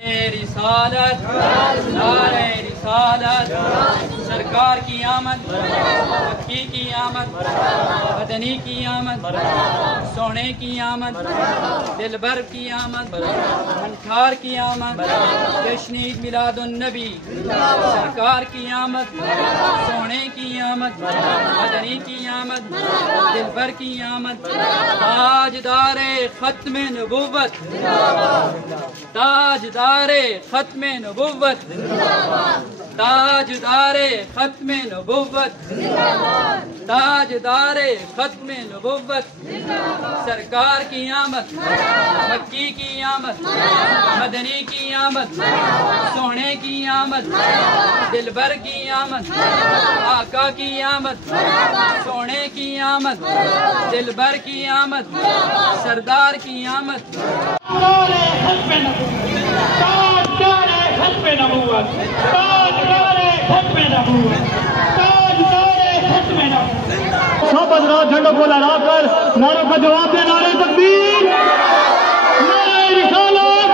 رسالت نعرہ رسالت سرکار کی آمد مکی کی آمد مدنی کی آمد سونے کی آمد دلبر کی آمد منٹھار کی آمد جشن عید میلاد النبی سرکار کی آمد سونے کی آمد مدنی کی آمد دلبر کی آمد تاجدار ختم نبوت تاجدار ختم نبوت تاجدار ختم نبوت تاجدار ختم نبوت سرکار کی آمد مکی کی آمد مدنی کی آمد سونے کی آمد دلبر کی آمد آقا کی آمد سونے کی آمد دلبر کی آمد سردار کی آمد سب حضرات جھنڈوں کو لہرا کر نعروں کا جواب دے. نعرہ تکبیر، نعرہ رسالت،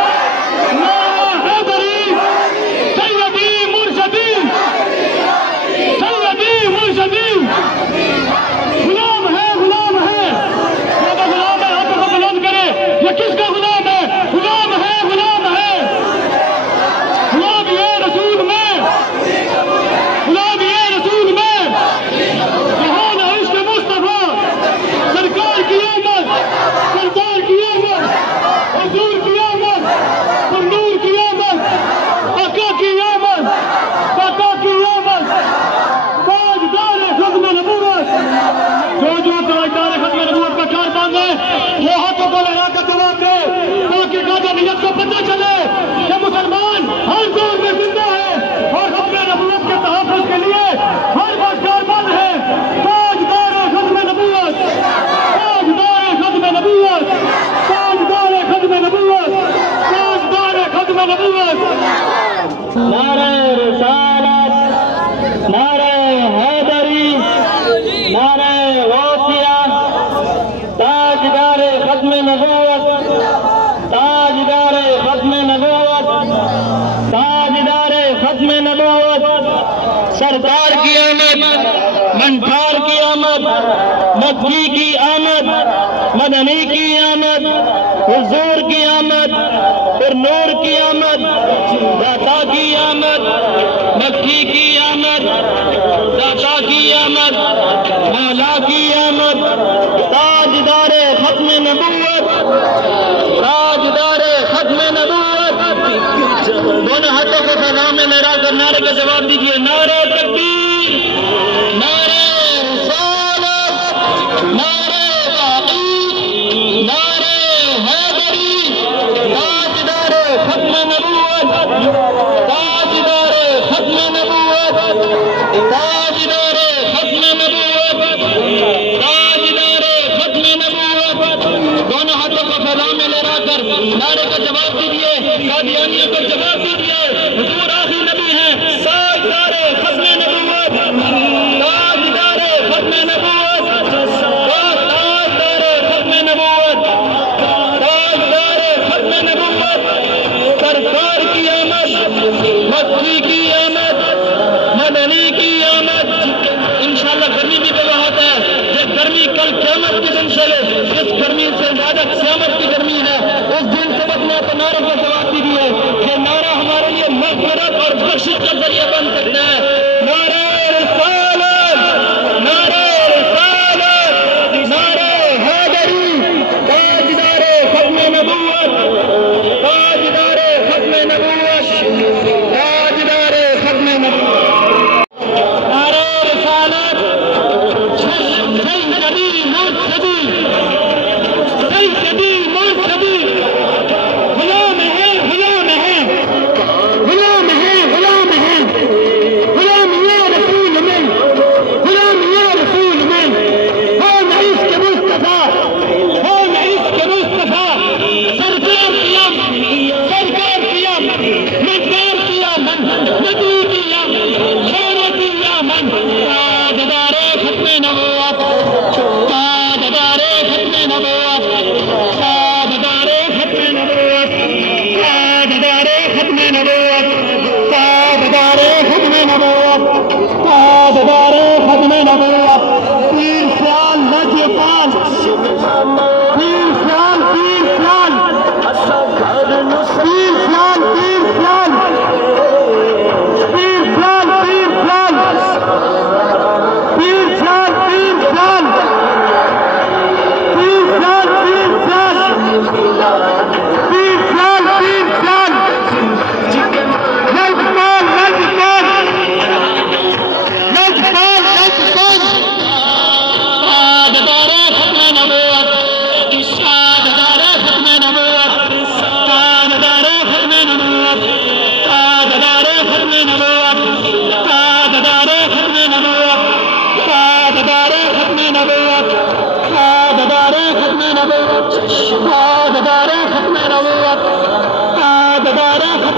نعرہ حیدری، سیدی مرشدی، سیدی مرشدی. غلام ہے غلام ہے، یہ تو غلام ہے، ہاتھوں کو بلند کرے. یہ کس کا غلام ہے؟ غلام ہے غلام ہے. غلام یہ رسول میں، غلام یہ رسول میں. سرکار کی آمد، سردار کی آمد، حضور کی آمد، تندور کی آمد، آقا کی آمد، آقا کی آمد. تاجدار ختم نبوت. جو تاجدار ختم نبوت کا کاربان ہے وہ ہاتھوں کو لگا کر جواب دے تاکہ قادریت کو پتہ چلے کہ مسلمان ہر دور میں زندہ ہے اور ختم نبوت کے تحفظ کے لیے ہر وقت کاربان ہے. تاجدار ختم نبوت، تاجدار ختم نبوت، تاجدار ختم نبوت، تاجدار ختم نبوت. نعرہ رسالت، نعرہ حیدری، نعرہ غوثیہ. تاجدار ختم نبوت، تاجدار ختم نبوت، تاجدار ختم نبوت. سردار کی آمد، منٹھار کی آمد، مکی کی آمد، مدنی کی آمد، حضور کی آمد، پھر نور کی آمد، داتا کی آمد، مکی کی آمد، داتا کی آمد، مولا کی آمد. تاجدار ختم نبوت، تاجدار ختم نبوت. دونوں ہاتھوں کو فضا میں لہرا کر نعرے کا جواب دیجیے. نعرہ تکبیر، نعرہ رسالت، نعرہ تحقیق، نعرہ حیدری. تاجدار ختم نبوت، تاجدار ختم نبوت، تاجدار ختم نبوت، تاجدار ختم نبوت. دونوں ہاتھوں کو فضا میں لہرا کر نعرے کا جواب دیجیے. قادیانیوں کو جواب دیجیے. حضور آخری نبی ہیں. تاجدار ختم نبوت، تاجدار ختم نبوت، تاجدار ختم نبوت، تاجدار ختم نبوت. سرکار کی آمد، مکی کی آمد، مدنی کی آمد. انشاءاللہ گرمی بھی بہت ہے. یہ گرمی کل قیامت کے دن چلے. اس گرمی سے زیادہ قیامت کی گرمی ہے. اس دن سے بچنا تو نعرے کا جواب دیجیے. یہ نعرہ ہمارے لیے مغفرت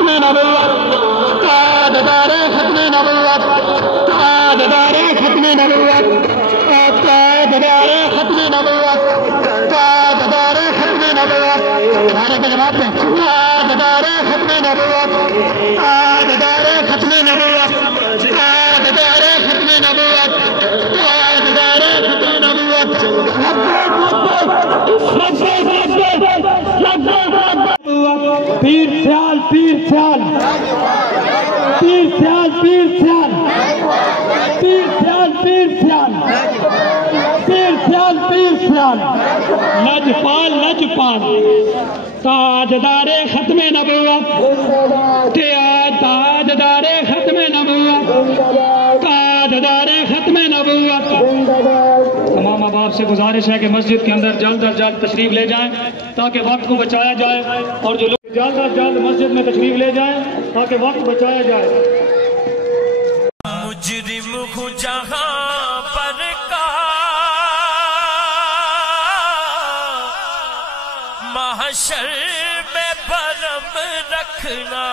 ختم نبوت تاجدار ختم نبوت تاجدار ختم نبوت تاجدار ختم نبوت تاجدار ختم نبوت سارے کے جواب میں تاجدار ختم نبوت تاجدار ختم نبوت تاجدار ختم نبوت تاجدار ختم نبوت پیر سیال پیر سیال پیر سیال پیر سیال پیر سیال پیر سیال پیر سیال پیر سیال لجپال لجپال تاجدار ختم نبوت تاجدار ختم نبوت تاجدار ختم نبوت تمام احباب سے گزارش ہے کہ مسجد کے اندر جلد از جلد تشریف لے جائیں تاکہ وقت کو بچایا جائے اور جو لوگ جلد از جلد مسجد میں تشریف لے جائیں تاکہ وقت بچایا جائے مجرم ہوں جہاں پر کا محشر میں بھرم رکھنا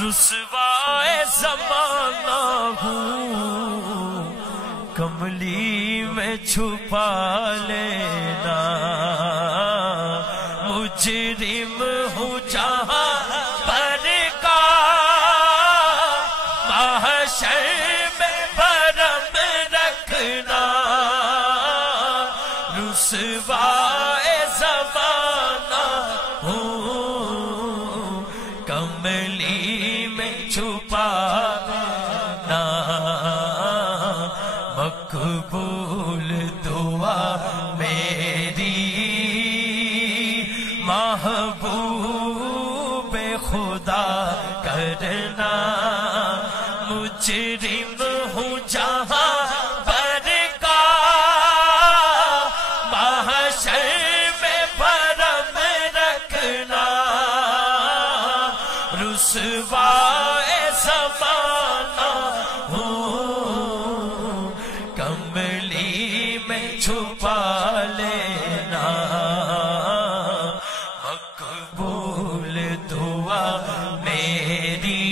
رسوائے زمانہ ہوں کملی میں چھپا لینا مجرم ہوں جہاں پر کا محشر میں بھرم رکھنا رسوائے زمانہ ہوں کملی میں چھپا لینا مقبول دعا میری محبوب خدا کرنا مجرم ہوں جہاں پر کا محشر میں بھرم رکھنا رسوائے زمانہ ہوں کملی میں چھپا لینا مقبول دعا میری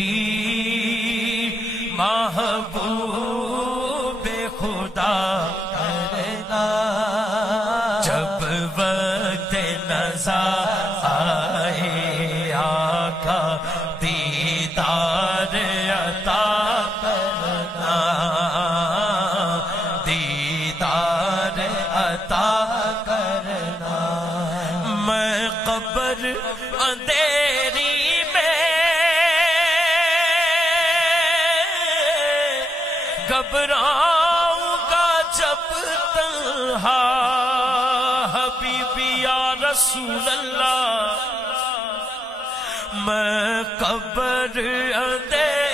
محبوب خدا کرنا جب وقت نظر آئے آقا دیدار عطا کرنا دیدار عطا کرنا میں قبر اندھیری میں گھبراؤں گا جب تنہا حبیبی یا رسول اللہ میں قبر اندھیری